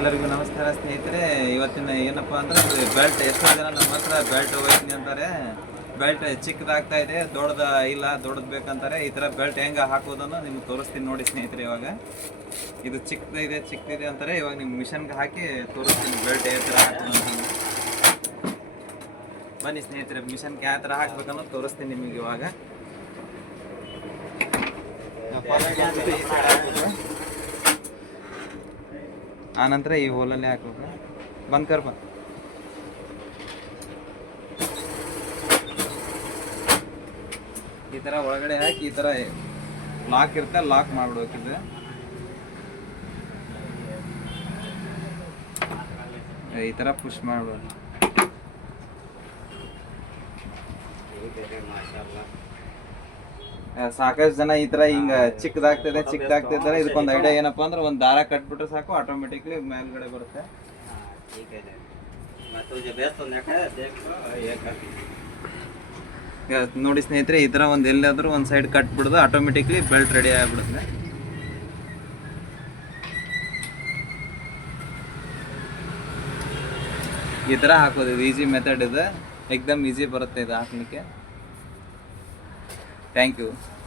ಎಲ್ಲರಿಗೂ ನಮಸ್ಕಾರ ಸ್ನೇಹಿತರೆ. ಇವತ್ತಿನ ಏನಪ್ಪ ಅಂದ್ರೆ ಬೆಲ್ಟ್ ಎಷ್ಟೋ ಜನ ನಮ್ಮ ಹತ್ರ ಬೆಲ್ಟ್ ಹೋಯ್ತೀನಿ ಅಂತಾರೆ. ಬೆಲ್ಟ್ ಚಿಕ್ಕದಾಗ್ತಾ ಇದೆ, ದೊಡ್ಡದ ಇಲ್ಲ, ದೊಡ್ಡದು ಬೇಕಂತಾರೆ. ಈ ಥರ ಬೆಲ್ಟ್ ಹೆಂಗೆ ಹಾಕೋದನ್ನು ನಿಮ್ಗೆ ತೋರಿಸ್ತೀನಿ ನೋಡಿ ಸ್ನೇಹಿತರೆ. ಇವಾಗ ಇದು ಚಿಕ್ಕದಿದೆ ಅಂತಾರೆ. ಇವಾಗ ನಿಮ್ಗೆ ಮಿಷನ್ಗೆ ಹಾಕಿ ತೋರಿಸ್ತೀನಿ ಬೆಲ್ಟ್ ಯಾವ ಥರ ಹಾಕೋದು ಅಂತ. ಬನ್ನಿ ಸ್ನೇಹಿತರೆ, ಮಿಷನ್ಗೆ ಯಾವ ಥರ ಹಾಕ್ಬೇಕನ್ನೋದು ತೋರಿಸ್ತೀನಿ ನಿಮಗೆ ಇವಾಗ. ಆನಂತರ ಈ ಹೋಲಲ್ಲಿ ಹಾಕ್ಬೇಕು. ಬಂದ್ ಕರ್ ಬಾ. ಈ ಥರ ಒಳಗಡೆ ಹಾಕಿ ಈ ಥರ ಲಾಕ್ ಇರುತ್ತೆ, ಲಾಕ್ ಮಾಡ್ಬೇಕಿದೆ. ಈ ಥರ ಪುಷ್ ಮಾಡ್ಬೋದು. ಸಾಕಷ್ಟು ಜನ ಈ ತರ ಹಿಂಗ ಚಿಕ್ಕದಾಗ್ತಿದ್ದಾರೆ. ಇದಕ್ಕೊಂದು ಐಡಿಯಾ ಏನಪ್ಪಾ ಅಂದ್ರೆ ಒಂದು ದಾರ ಕಟ್ಬಿಟ್ರೆ ಸಾಕು, ಆಟೋಮೆಟಿಕ್ಲಿ ಮೇಲ್ಗಡೆ ಬರುತ್ತೆ. ನೋಡಿ ಸ್ನೇಹಿತರೆ, ಈ ತರ ಒಂದು ಎಲ್ಲಾದ್ರೂ ಒಂದು ಸೈಡ್ ಕಟ್ಬಿಡೋದು, ಆಟೋಮೆಟಿಕ್ಲಿ ಬೆಲ್ಟ್ ರೆಡಿ ಆಗಿಬಿಡುತ್ತೆ. ಈ ತರ ಹಾಕೋದು, ಇದು ಈಸಿ ಮೆಥಡ್ ಇದೆ, ಎಕ್ದಮ್ ಈಸಿ ಬರುತ್ತೆ ಇದು ಹಾಕ್ಲಿಕ್ಕೆ. Thank you.